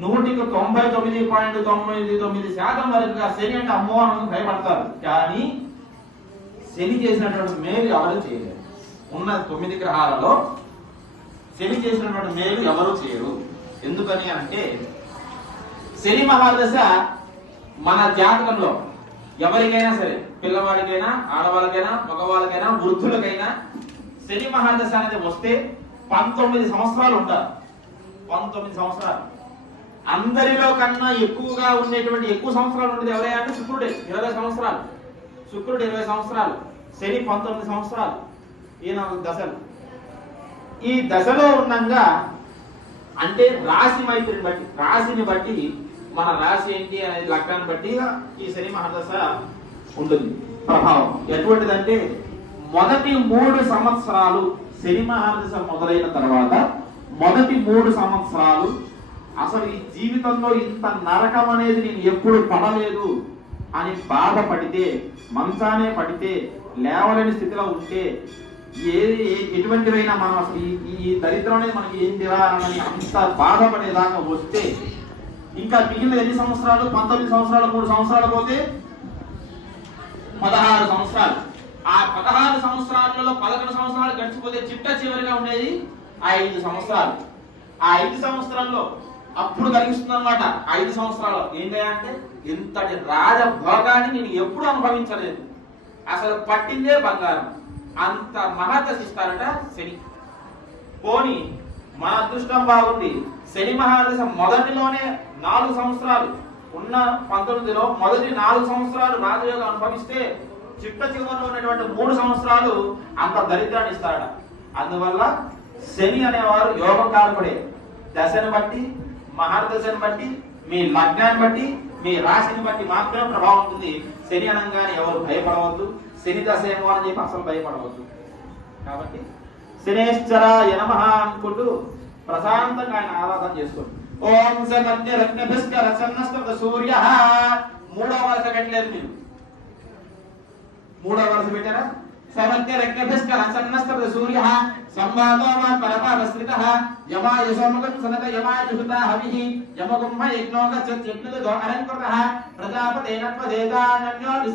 నూటికి తొంభై తొమ్మిది పాయింట్ తొమ్మిది తొమ్మిది శాతం వరకు శని అంటే అమ్మో అని భయపడతారు. కానీ శని చేసినటువంటి మేలు ఎవరు చేయలేరు. ఉన్న తొమ్మిది గ్రహాలలో శని చేసినటువంటి మేలు ఎవరు చేయరు. ఎందుకని అంటే శని మహాదశ మన జాతకంలో ఎవరికైనా సరే పిల్లవాడికైనా ఆడవాళ్ళకైనా మగవాళ్ళకైనా వృద్ధులకైనా శని మహాదశ అనేది వస్తే పంతొమ్మిది సంవత్సరాలు ఉంటారు. పంతొమ్మిది సంవత్సరాలు. అందరిలో కన్నా ఎక్కువగా ఉండేటువంటి ఎక్కువ సంవత్సరాలు ఉండేది ఎవరైనా అంటే శుక్రుడే ఇరవై సంవత్సరాలు. శుక్రుడు ఇరవై సంవత్సరాలు శని పంతొమ్మిది సంవత్సరాలు ఈ దశలు. ఈ దశలో ఉండగా అంటే రాశి మైత్రిని బట్టి రాశిని బట్టి మన రాశి ఏంటి అనేది లగ్నాన్ని బట్టి ఈ శని మహాదశ ఉంటుంది. ప్రభావం. ఎటువంటిదంటే మొదటి మూడు సంవత్సరాలు శని మహాదశ మొదలైన తర్వాత మొదటి మూడు సంవత్సరాలు అసలు ఈ జీవితంలో ఇంత నరకం అనేది నేను ఎప్పుడు పడలేదు అని బాధపడితే మంచానే పడితే లేవలేని స్థితిలో ఉంటే ఏది ఎటువంటివైనా మనం అసలు ఈ- ఈ దరిద్రం అనేది మనకి ఏం అని అంత బాధపడేదాకా వస్తే ఇంకా మిగిలిన ఎన్ని సంవత్సరాలు? పంతొమ్మిది సంవత్సరాలు మూడు సంవత్సరాలు పోతే? పదహారు సంవత్సరాలు. ఆ పదహారు సంవత్సరాలలో పదకొండు సంవత్సరాలు గడిచిపోతే చిట్ట చివరిగా ఉండేది ఆ ఐదు సంవత్సరాలు. ఆ ఐదు సంవత్సరాల్లో అప్పుడు కలిగిస్తుంది అనమాట ఐదు సంవత్సరాలు. ఏంటంటే అంటే ఇంతటి రాజ భోగాన్ని నేను ఎప్పుడు అనుభవించలేదు. అసలు పట్టిందే బంగారం. అంత మహాదశ ఇస్తారట శని. పోని మన అదృష్టం బాగుంది. శని మహాదశ మొదటిలోనే నాలుగు సంవత్సరాలు. ఉన్న పంతొమ్మిదిలో మొదటి నాలుగు సంవత్సరాలు రాజయోగం అనుభవిస్తే చిట్ట చివరిలో ఉన్నటువంటి మూడు సంవత్సరాలు అంత దరిద్రాన్ని ఇస్తారట. అందువల్ల శని అనేవారు యోగం కాలపడే దశను బట్టి మహాదశను బట్టి మీ లగ్నాన్ని బట్టి మీ రాశిని బట్టి మాత్రమే ప్రభావం ఉంటుంది. శని అనగానే ఎవరు భయపడవద్దు. శని దశ ఏమో అని చెప్పి అసలు భయపడవద్దు. కాబట్టి శనేశ్వర నమ అనుకుంటూ ప్రశాంతంగా ఆయన ఆరాధన చేసుకోండి. ఓం సత్య రత్నభిస్కర సన్నస్త సూర్య. మూడో వరుస పెట్టలేదు మీరు. మూడో వరుస పెట్టారా? సమత్య రత్నభిస్కర సన్నస్త సూర్య సంవాదో మా పరపారస్త్రిత యమాయ సోమగం సనత యమాయ జుహుత హవిః యమగుంహ యజ్ఞోగ యజ్ఞదో అలంకృతః ప్రజాపతేన త్వదేదానన్యో